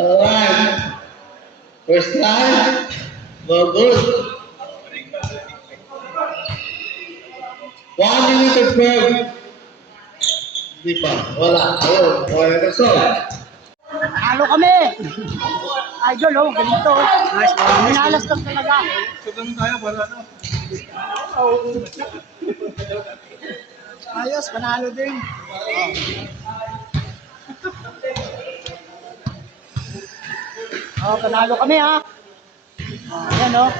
Alright. First time. No good. 1 minute and 12. Hindi pa. Wala. Ayun. Okay na so. Halo kami! Idol, oh, ganito. Nice, minalas lang talaga. Sabi tayo, wala na. Ayos, panalo din. Oh, panalo kami ha. Ayan oh.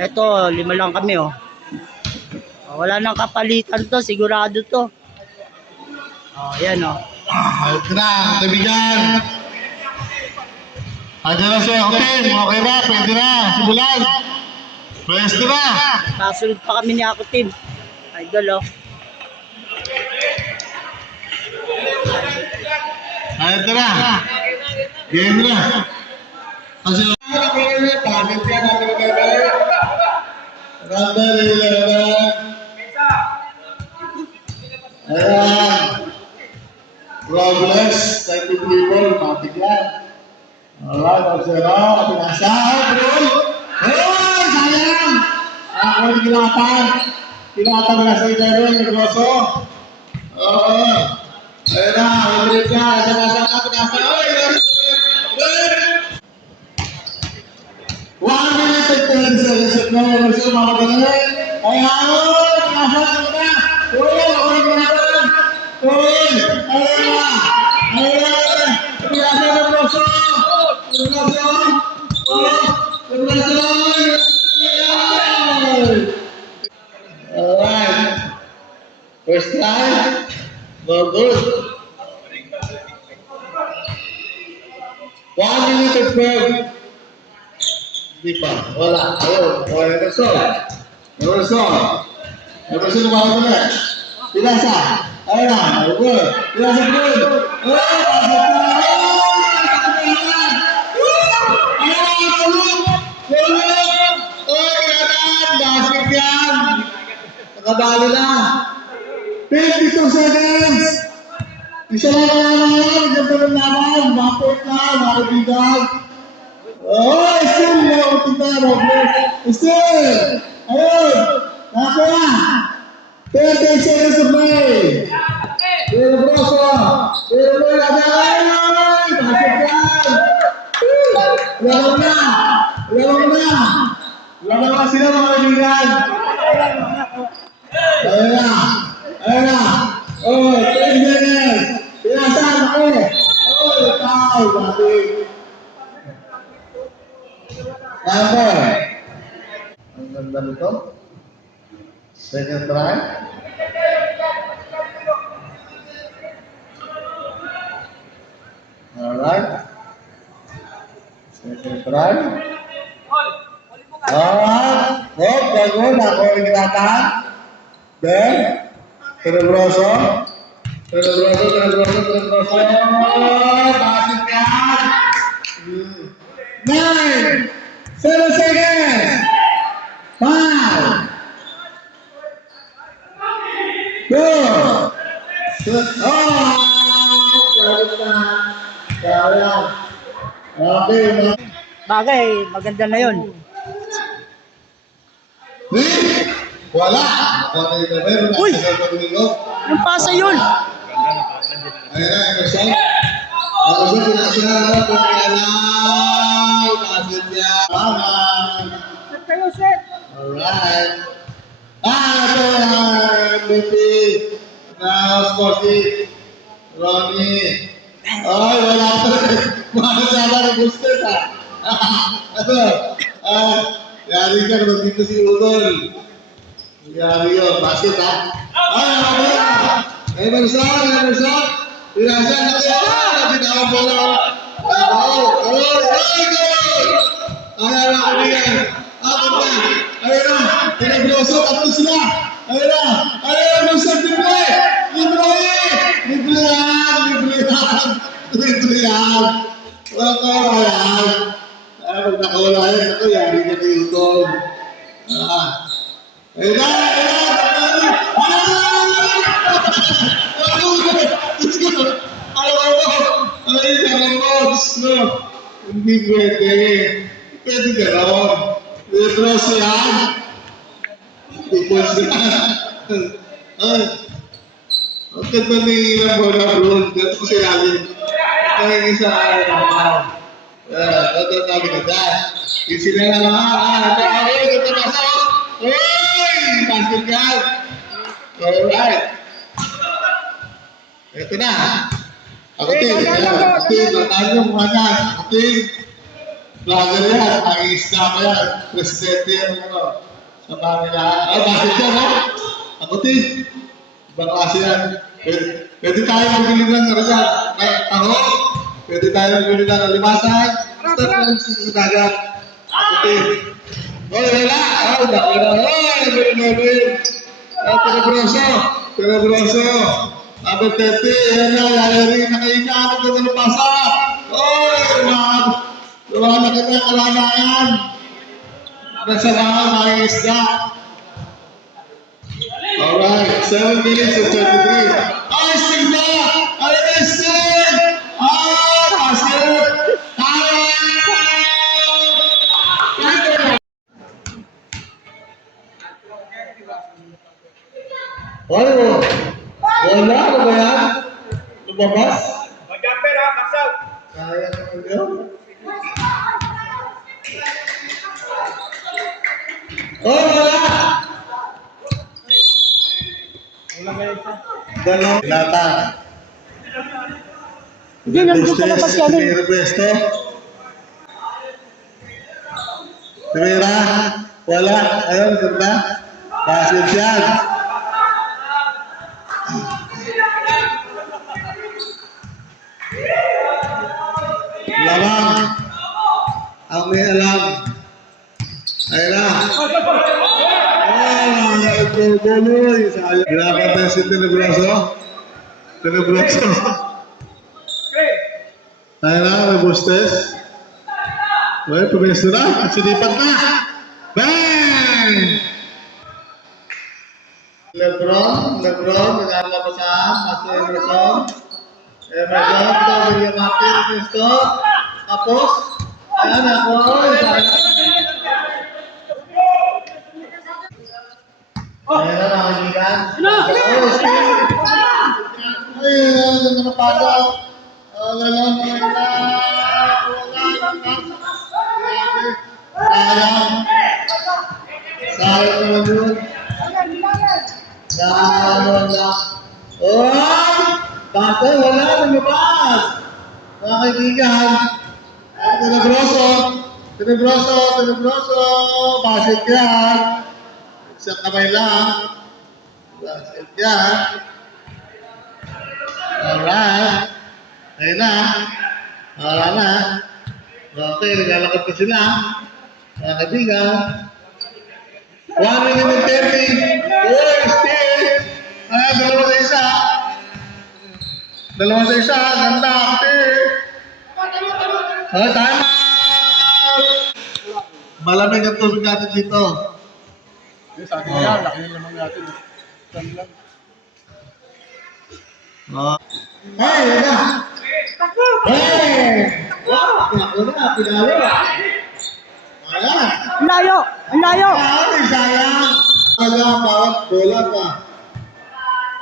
Eto, 5 lang kami oh. Wala nang kapalitan to, sigurado to. Oh, yan oh. Ayun na, kaibigan. Ano na siya, okay? Okay na, pwede na. Simulan. Pwede na. Kasunod pa kami ni Ako Team. Idol oh. Ayun na. Game na. Kasi pagod yan, number 11. Ayan. Robles, 30 people, matik yan. Alright, Obsero, pinasa, bro. Hey, sayang! Ako yung kinatan. Kinatan na sa Idero, Negroso. Oo. Ayun na, ulit ka, sama-sama, pinasa. Ay, 1 minute and 30 seconds na yung gusto mga ganun. Ay, hawag! Pinasa ka na! Uy, ako yung kinatan! Uy! Ayun na! Ayun na! Pinasa na Negroso! Alright. First time. No good. 1 minute and 12. Hindi pa. Wala. Ayun. Okay, Emerson. Emerson. Emerson, kumakain ko na. Pinasa. Ayun na. Good. Pinasa good. Oh, pasok na. Nakadali na. 52 seconds. Isa lang naman. Ganito lang naman. Bakit na. Makibigan. Oh, still na. Utinda. Still. Ayun. Nakuha. 30 seconds to play. Pero broso. Pero ay. Bakit yan. Lalo na. Lalo na. Lalo na sila mga kaibigan. Ayun na. Ayun na. Oh, 10 minutes. Pinasan ako. Oh, ikaw. Bakit? Number. Ang ganda nito. Second try. Alright. Second try. Alright. Oh, bagus. Ako yung kinatan. Then, Tenebroso. Tenebroso, Tenebroso, Tenebroso. Bakit yan? 9, 7 seconds. 5, 2, oh! Galit na. Sayang. Okay. Bagay, maganda na yun. Wala. Uy! Yung pasa yun! Ayan na, Emerson. Emerson, pinasa. Pagkalaw. Pasit niya. Set kayo, set! Alright. Ito na, MVP. Na, Sporty. Ronnie. Ay, wala pa. Mga sana na gusto ka. Ito. Yari ka naman dito si Udol. Yari yun. Basket ha. Ay, Emerson. Emerson. Binasan na kaya. Binasan mo na. Goal! Ayaw na kaibigan. Akit na. Ayun na. Pinagloso. Tapos sila. Ayun na. Ayun na. Libre! Libre! Libre yan! Libre yan! Libre yan! Wala ka yan! Pag nakawala yan, ako yari na kayo doon. Ayun na! Hindi pwede. Pwede gano'n. Letros yan. Tipos yan. Ay. Ang ganda ni ilang bola bro. Ganito ko sinabi. Kaya isa ay naman. Ito tabi ka dyan. Yung sila na lang. Ito na sa. Uy! Basket yan. Alright. Ito na. Ako din. Natalo mo mukha niyan. Ako din. Vlogger yan. Ang isda ko yan. Presidente yan. Sa Manila. Basket yan ha. Ako din. Ibang klase yan. Pwede tayo magbili ng yan. Taho. Pwede tayo magbili ng alimasan. Basta tayo sa dagat. Ako din. Oh, wala. Oh, Tenebroso. Tenebroso. Abot 30. Yan na. Layari na kayo na. Ano ka na pasa? Oh, wala na kita. Wala na yan. Nasa mga mga isda. Alright. 7 minutes and 23. Ay, stick na! Ay, stick! Ah, basket! Tayo! Ano? Wala? Ano ba yan? Lumabas? Mag-jumper ha, max-out. Kaya naman yun. Oh, wala! Dalaw. Lata. Hindi, nandun ka na pa siya. Primera pwesto. Primera. Wala. Ayun, ganda. Basket yan. Lamang. Ang may alam. Ayun na. Nagbubuloy. Ginapan tayo si Tenebroso. Tenebroso. Ayun na, may boostes. Well, pumesto na. At sinipat na. Bang! Lebron, naglalabasaan. Master Emerson. Emerson, ito, William Martin, Cristo. Tapos, ayan ako. Ayan na, nakaligan. Ayun, ganda na pasok. Sayang. Sayang naman yun. Sayang na. Oh! Bakit? Wala. Lumabas. Mga kaibigan. Tenebroso. Tenebroso. Tenebroso. Basket yan. Isang kamay lang. Basket yan. Alright. Ayun na. Wala na. Okay, naglalakad pa sila. Mga kaibigan. 1 minute and 30. Oh, still. Dalawa sa isa. Dalawa sa isa. Ganda. Time out. Malamig ang tubig natin dito. Sa atin yan, laki yung lamang natin. Hey, na. Hey! Wow! Ako na, pinalo. Ayan. Ang layo! Ang layo! Ay, sayang. Sayang, bawat bola pa.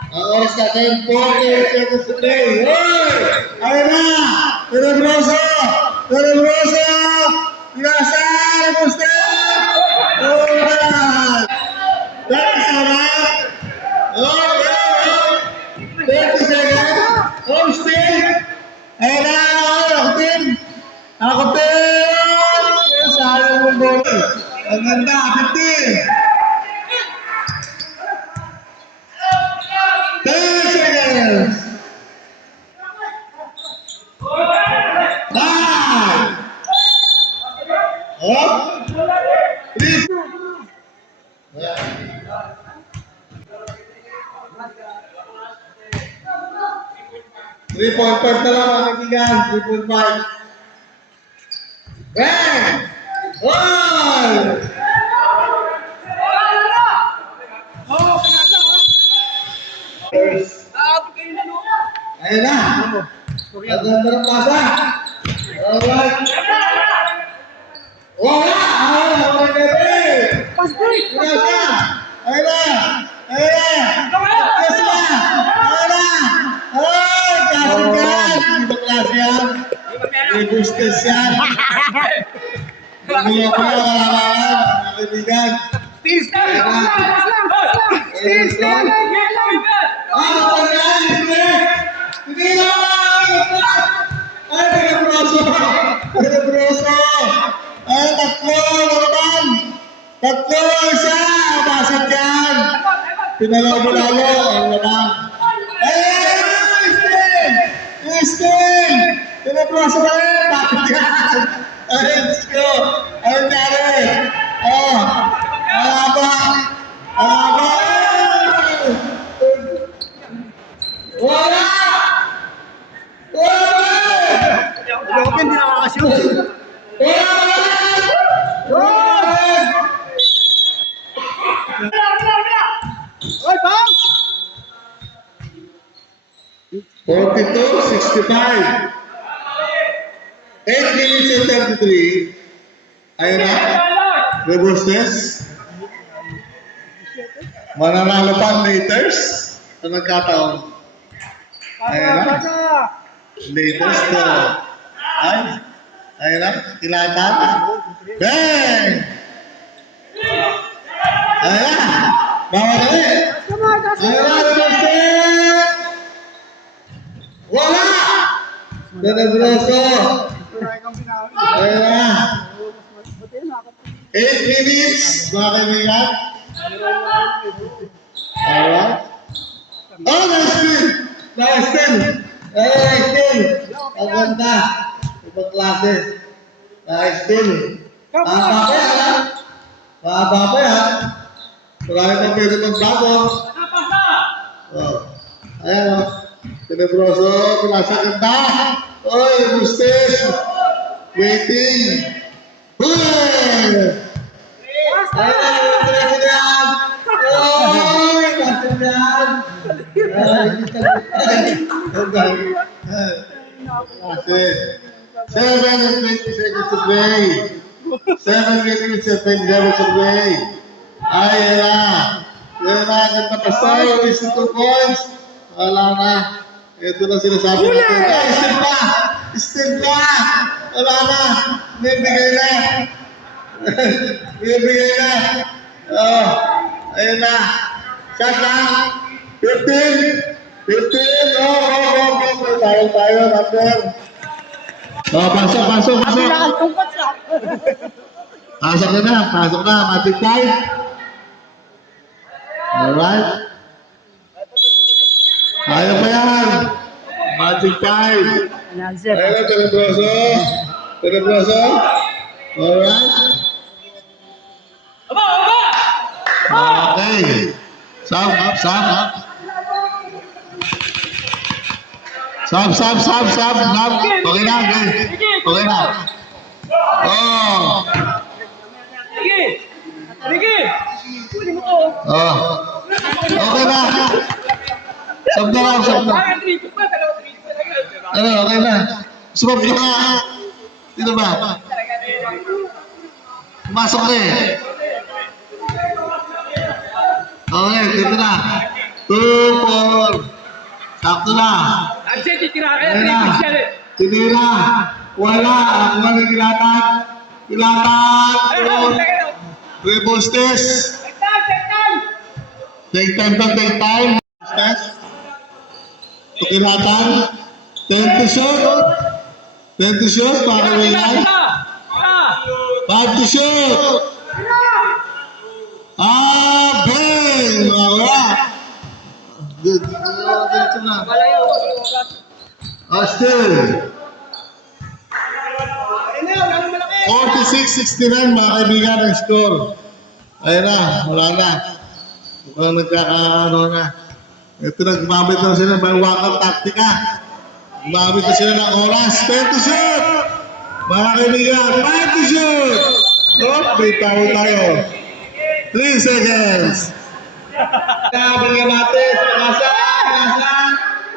Ang oras natin, 48 seconds to play. Hey! Ayun na! Tenebroso! Tenebroso! Nasa! Gusto! Alright! That's alright! Okay! 30 seconds! Home still! Ayun na! Ako din! Ako din! Sayang mo bola! Ang ganda! 15! 10 seconds! 3.5 na lang, mga kaibigan. 3.5. Bang! One! Ayun na. Ang ganda ng pasa. Alright. Wala! Ayun na, mga kaibigan. Ayun na. Ayun na. Ayun na. Ayun na. Ayun na. Ay, kasi yan. Dito klase yan. May boosters yan. Pagmula ko na kalamangan, mga kaibigan. Ano pa yan? Hindi na! Ay, pinabroso! Pinabroso! Ay, tatlo! Naman! Tatlo! Isa! Basag yan! Pinalabo-lalo! Ang naman! Ay! Stin! Stin! Pinabroso ba rin? Bakit yan? Ay, let's go! Ay, nangyari! Oh! Ang haba! Ang haba! Wala! Wala! Open, hindi nakakashoot. Wala! Wala! Oy, Pam! 42-65. 8 minutes and 33. Ayun na. Robustes. Mananalo pa ang Laters. Sa nagkataon. Ayun na. Laters to. Ay. Ayun na. Kilatan. Bang! Ayun na. Bawa na rin. Ayun na. Robustes. Wala! Nanabroso. Ayun na. 8 minutes, mga kaibigan. Alright. Oh, nice spin! Nice spin! Nice spin! Ang ganda. Ibang klase. Nice spin. Mahaba pa yan, ha? Mahaba pa yan. Marami pang pwede magbago. Oh. Ayan, oh. Pinabroso, pinasa ganda. Oy, Bustes. Waiting. Boom! Ayan, diretso na yan. Oy, diretso na yan. Kasi, 7 and 20 seconds to play. 7 minutes and 20 seconds to play. Ayan na. Ayan na, ganda pa sa'yo. Is 2 points. Wala na. Ito na sinasabi natin. Ay, still pa! Still pa! Wala na! Bibigay na! Bibigay na! Oh, ayun na! Shot lang! 15! 15! Oh! Tayo, number! Oh, pasok! Kailangan tungkot sa. Pasok na! Matic time! Alright! Ayaw pa yan! Magic 5! Announcer. Ayun na, Tenebroso! Tenebroso! Alright! Okay! Sub! Okay na, okay! Okay na! Oh! Oh! Okay na! Sub na lang! Ano, okay na. Sumab ka na. Dito ba? Pumasok ka eh. Okay, dito na. 2, 4. Sakto na. Ayun na. Tinira. Wala. Ako nga nagilatan. Ilatan. Rebostes. Take time. Rebostes. Tukilatan. 10 to shoot. 10 to shoot. Para winay. 5 to shoot. Bang! Wala. Good. Dito na. Still. 46-69 mga kaibigan ang score. Ayun na. Wala na. Mukhang nagkakaano na. Ito nagmamit na sila. May wakang taktika. Gumamit na sila ng oras. 10 to shoot! Mga kaibigan, 5 to shoot! Oh, may tao tayo. 3 seconds. Bigyan natin. Pag-asa.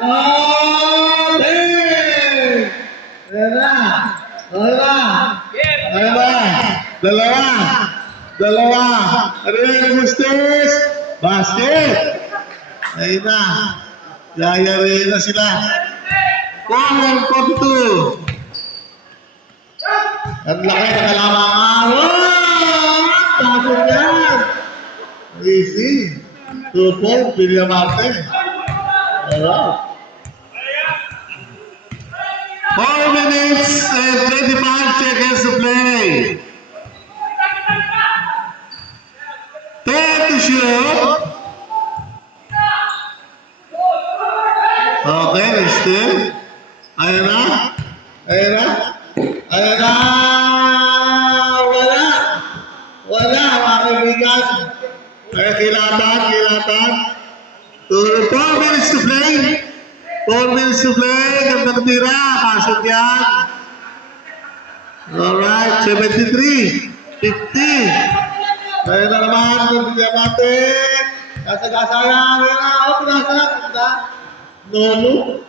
Oh, dang! Ayan na. Ayan na. Ayan na. Dalawa. Ano yan, Musters? Basket. Ayun na. Yayari na sila. 4-42. Ang laki na kalamangan. Wow! Tapos yan. Easy. 2-4, Villamarte. Alright. 4 minutes and 25 seconds to play. 10 to shoot. Okay, let's do. Ayan na. Wala, mga kaibigan. Kaya kilatan. 4 minutes to play. 4 minutes to play. Ganda na tira. Pasok yan. Alright, 73. 50. Kaya na naman. Bigyan natin. Gasa-gasa yan. Pinasa. Nolo.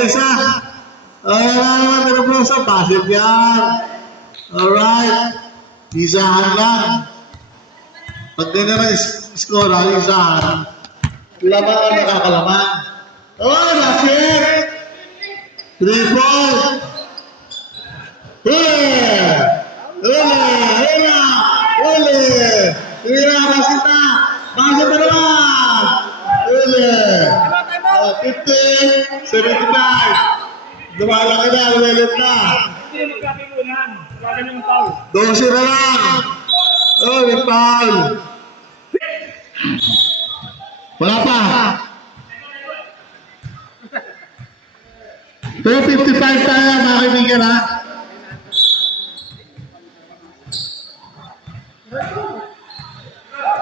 Isa. Ayan, Nervoso. Pasok yan. Alright. Isahan lang. Pag di naman score, isahan. Laban ang nakakalaman. Oh, that's it! 3 points. Huli! Tira, basita! Basita naman! Huli! 50, 75. Dumalaki na, ulit na. Hindi magkakilunan. Wala yung foul. 12 na lang. Oh, may foul. Wala pa. 2:55 tayo, mga kaibigan, ha?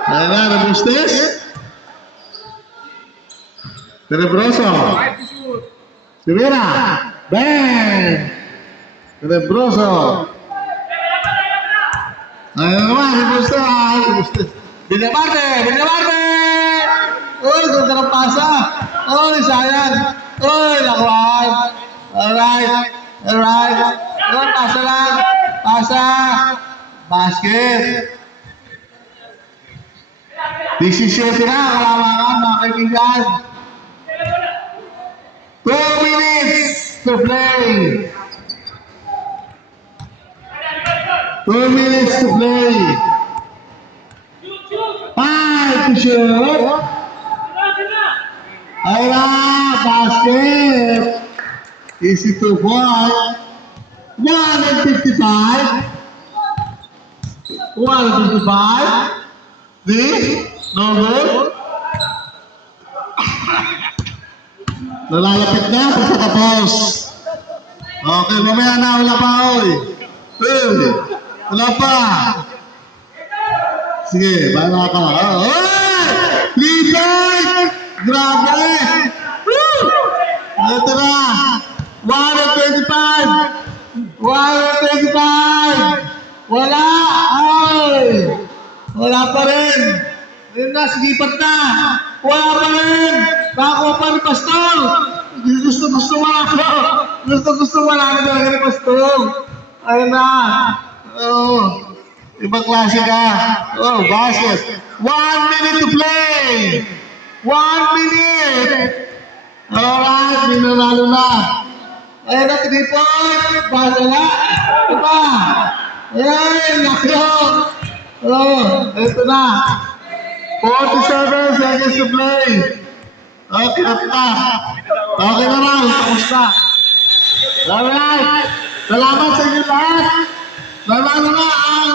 Ayan na, Robustes. Tenebroso. 5 to shoot. Sivera. Bang! Tenebroso. Ayan naman, Robustes. Villamarte! Uy, ganda ng pasa. Uy, sayang. Uy, nakuhaan. Alright. Uy, pasa lang. Basket. 17 na, kalamangan, mga kaibigan. 2 minutes to play. 2 minutes to play. 5 to shoot. Ayun, basket. Easy to boy. 155. This? No good? Nalalapit na pagkatapos. Okay, mamaya na, wala pa, oy. Wala pa. Sige, bahala ka. Leader! Grabe! Woo! Ito na. 125. Wala! Ay! Wala pa rin. Ayun na, sigipat na. Wala pa rin. Nakakuha pa rin, Pastor. Gusto marami talaga ni Pastor. Ayun na. Oh, ibang klase ka. Oh, basket. 1 minute to play. 1 minute. Alright, minanalo na. Ayun na, 3 point. Basa na. Diba? Ayan, nakyo. Oh, ito na. 47 seconds to play. Okay na. Okay na lang. Tapos na. Alright. Salamat sa inyo lahat. Nanalo na ang